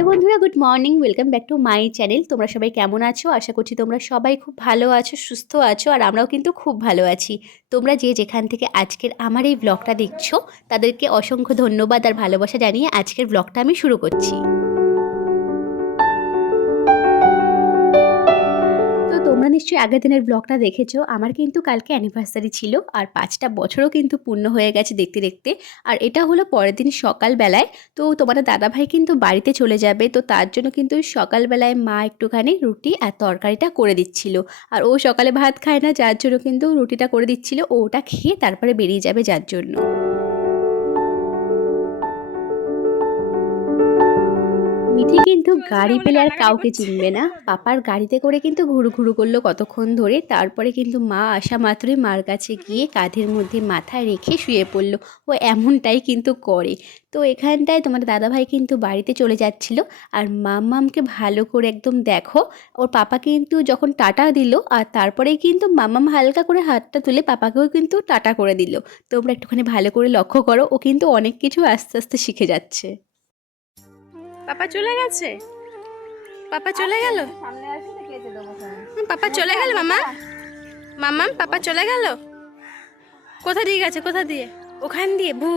Hello বন্ধুরা, good morning. Welcome back to my channel. তোমরা সবাই কেমন আছো? আশা করছি তোমরা সবাই খুব ভালো আছো, সুস্থ আছো, আর আমরাও কিন্তু খুব ভালো আছি। তোমরা যে যেখান থেকে আজকের আমার এই ব্লগটা দেখছো তাদেরকে অসংখ্য ধন্যবাদ আর ভালোবাসা জানিয়ে আজকের ব্লগটা আমি শুরু করছি। তোমরা নিশ্চয়ই আগের দিনের ব্লগটা দেখেছো। আমার কিন্তু কালকে অ্যানিভার্সারি ছিল, আর 5টা বছরও কিন্তু পূর্ণ হয়ে গেছে দেখতে দেখতে। আর এটা হলো পরের দিন সকালবেলায়। তো তোমাদের দাদাভাই কিন্তু বাড়িতে চলে যাবে, তো তার জন্য কিন্তু সকালবেলায় মা একটুখানি রুটি আর তরকারিটা করে দিচ্ছিল। আর ও সকালে ভাত খায় না, যার জন্য কিন্তু রুটিটা করে দিচ্ছিল। ও ওটা খেয়ে তারপরে বেরিয়ে যাবে যার জন্য। মিঠি কিন্তু গাড়ি পেলে আর কাউকে চিনবে না। পাপার গাড়িতে করে কিন্তু ঘুরু ঘুরু করলো কতক্ষণ ধরে। তারপরে কিন্তু মা আসা মাত্রই মার কাছে গিয়ে কাঁধের মধ্যে মাথা রেখে শুয়ে পড়লো। ও এমনটাই কিন্তু করে। তো এখানটায় তোমার দাদাভাই কিন্তু বাড়িতে চলে যাচ্ছিল। আর মাম্মামকে ভালো করে একদম দেখো, ওর পাপা কিন্তু যখন টাটা দিল, আর তারপরেই কিন্তু মাম্মাম হালকা করে হাতটা তুলে পাপাকেও কিন্তু টাটা করে দিল। তোমরা একটুখানি ভালো করে লক্ষ্য করো, ও কিন্তু অনেক কিছু আস্তে আস্তে শিখে যাচ্ছে। পাপা চলে গেছে, পাপা চলে গেল, পাপা চলে গেল, মামা মামা পাপা চলে গেল। কোথা দিয়ে গেছে, কোথা দিয়ে? ওখান দিয়ে ভু।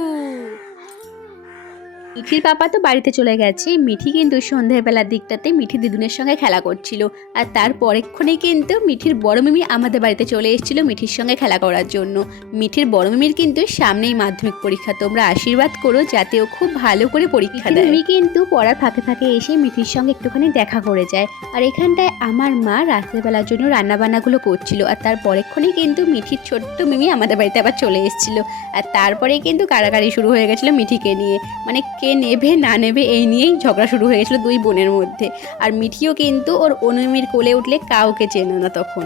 মিঠির পাপা তো বাড়িতে চলে গেছে। মিঠি কিন্তু সন্ধ্যাবেলার দিকটাতে মিঠি দিদুনের সঙ্গে খেলা করছিল। আর তার পরেক্ষণেই কিন্তু মিঠির বড় মিমি আমাদের বাড়িতে চলে এসেছিল মিঠির সঙ্গে খেলা করার জন্য। মিঠির বড় মিমির কিন্তু সামনেই মাধ্যমিক পরীক্ষা। তোমরা আশীর্বাদ করো যাতে ও খুব ভালো করে পরীক্ষা দেয়। মিমি কিন্তু পড়ার ফাঁকে ফাঁকে এসে মিঠির সঙ্গে একটুখানি দেখা করে যায়। আর এখানটায় আমার মা রাত্রেবেলার জন্য রান্নাবান্নাগুলো করছিল। আর তার পরেক্ষণেই কিন্তু মিঠির ছোট্ট মিমি আমাদের বাড়িতে আবার চলে এসেছিল। আর তারপরেই কিন্তু কাড়াকাড়ি শুরু হয়ে গেছিলো মিঠিকে নিয়ে। মানে কে নেবে না নেবে এই নিয়েই ঝগড়া শুরু হয়ে গেছিলো দুই বোনের মধ্যে। আর মিঠিও কিন্তু ওর অনুমির কোলে উঠলে কাউকে চেনে না তখন।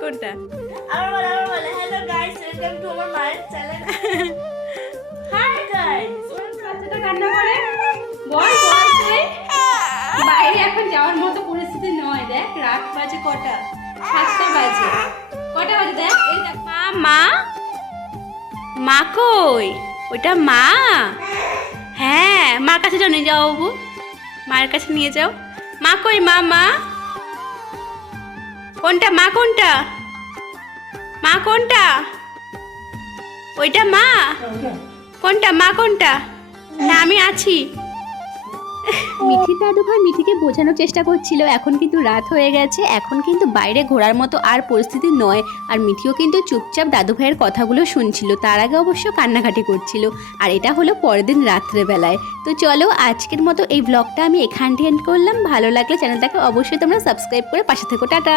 কোনটা? বাইরে এখন যাওয়ার মতো পরিস্থিতি নয়। দেখ রাত বাজে কটা, 7টা বাজে। কটা বাজে দেখ, এই দেখ। মা মা মা কই? ওইটা মা? হ্যাঁ, মার কাছে যাও, নিয়ে যাও বাবু, মায়ের কাছে নিয়ে যাও। মা কই? মা মা কোনটা? মা কোনটা? মা কোনটা? ওইটা মা কোনটা? মা কোনটা? না আমি আছি। মিঠির দাদুভাই মিঠিকে বোঝানোর চেষ্টা করছিল এখন কিন্তু রাত হয়ে গেছে, এখন কিন্তু বাইরে ঘোরার মতো আর পরিস্থিতি নয়। আর মিঠিও কিন্তু চুপচাপ দাদুভাইয়ের কথাগুলো শুনছিল। তার আগে অবশ্য কান্নাকাটি করছিল। আর এটা হলো পরের দিন রাত্রেবেলায়। তো চলো আজকের মতো এই ব্লগটা আমি এখানটি এন্ড করলাম। ভালো লাগলে চ্যানেলটাকে অবশ্যই তোমরা সাবস্ক্রাইব করে পাশে থেকো। টাটা।